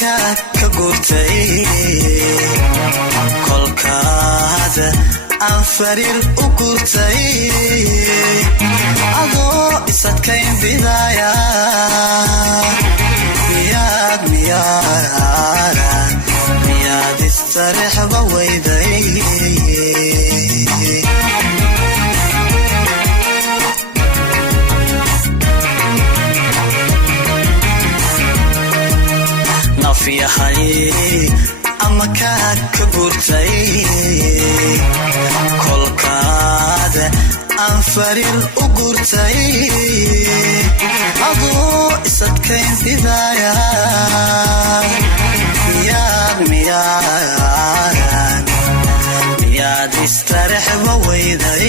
ka gurtay kolkaada aan fariir u gurtay adoo isadkayn bidaya miyaad istarixba weyday nafyahay ama ka gurtay kolkaada aan fariir u gurtay adoo isadkayn bidaya miyaad istarixba weyday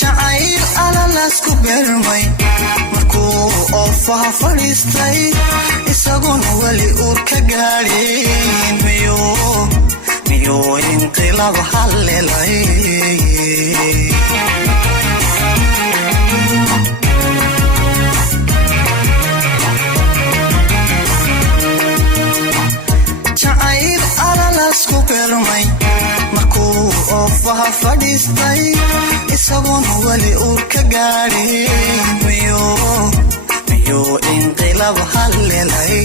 jacayl alalaas ku beermay markuu oofaha fadhiistay isaguna weli uur ka gaadhin miyuu inqilaab hallelay jacayl alalaas ku beermay markuu oofaha fadhiistay isaguna weli uur ka gaadhin miyuu inqilaab hallelay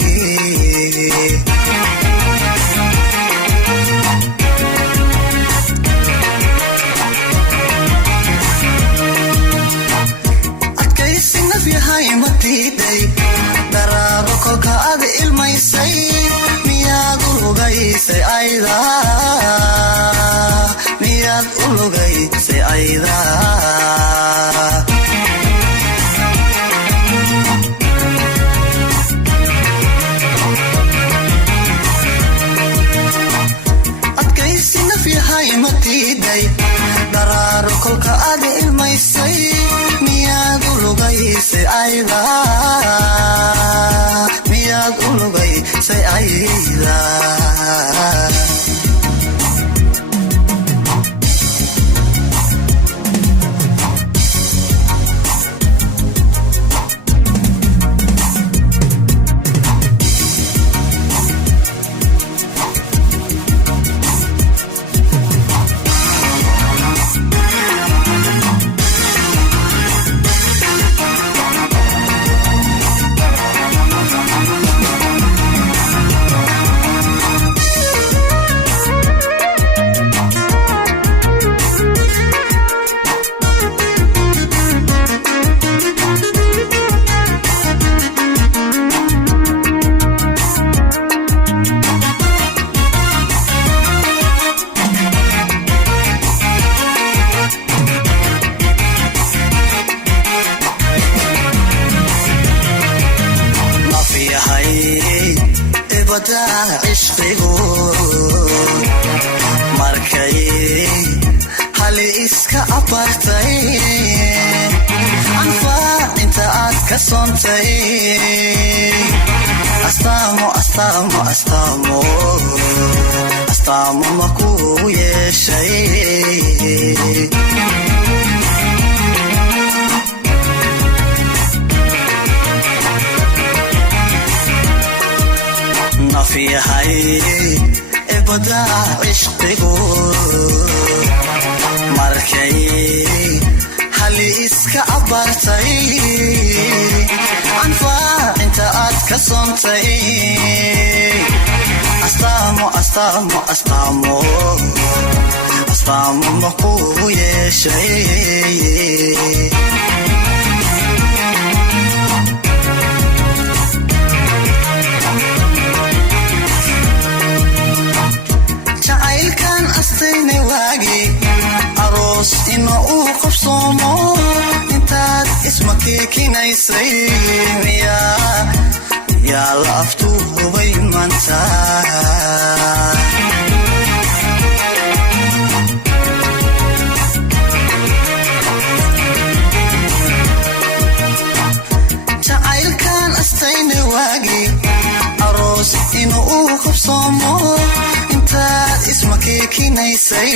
matiiday daraaro kolka aad ilmaysay miyaad u lugaysay ayda adkaysi nafyahay matiiday daraaro kolka aad ilmaysay miyaad u lugaysay ayda ishqigu markay hali iska abartay anfaa inta aad ka soontay astaamo makuu yeeshay nafyahay ebadaa ishqigu markay hali iska abartay anfaa inta aad ka soontay astaamo makuu yeeshay jacaylkan astayne waagi aroos ina uu qabsoomo intaad isma keekinaysay miyaa la aftuubay maanta jacaylkan astayne waagi aroos ina uu qabsoomo intaad isma keekin aynaysay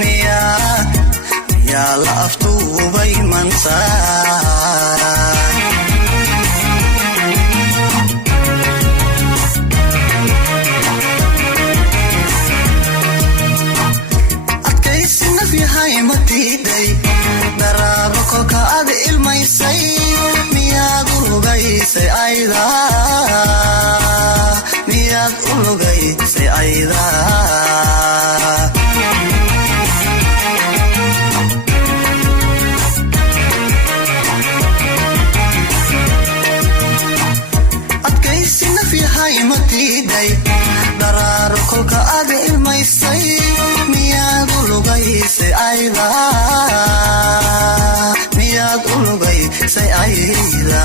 miyaa la aftuubay manta adkaysi naf yahay ma diiday daraabo kolka aad ilmaysay miyaad u lugaysay ayda miyaad u lugaysay ayda adkaysi naf yahay ma diiday daraaro kolka aad ilmaysay miyaad u lugaysay ayda miyaad u lugaysay ayda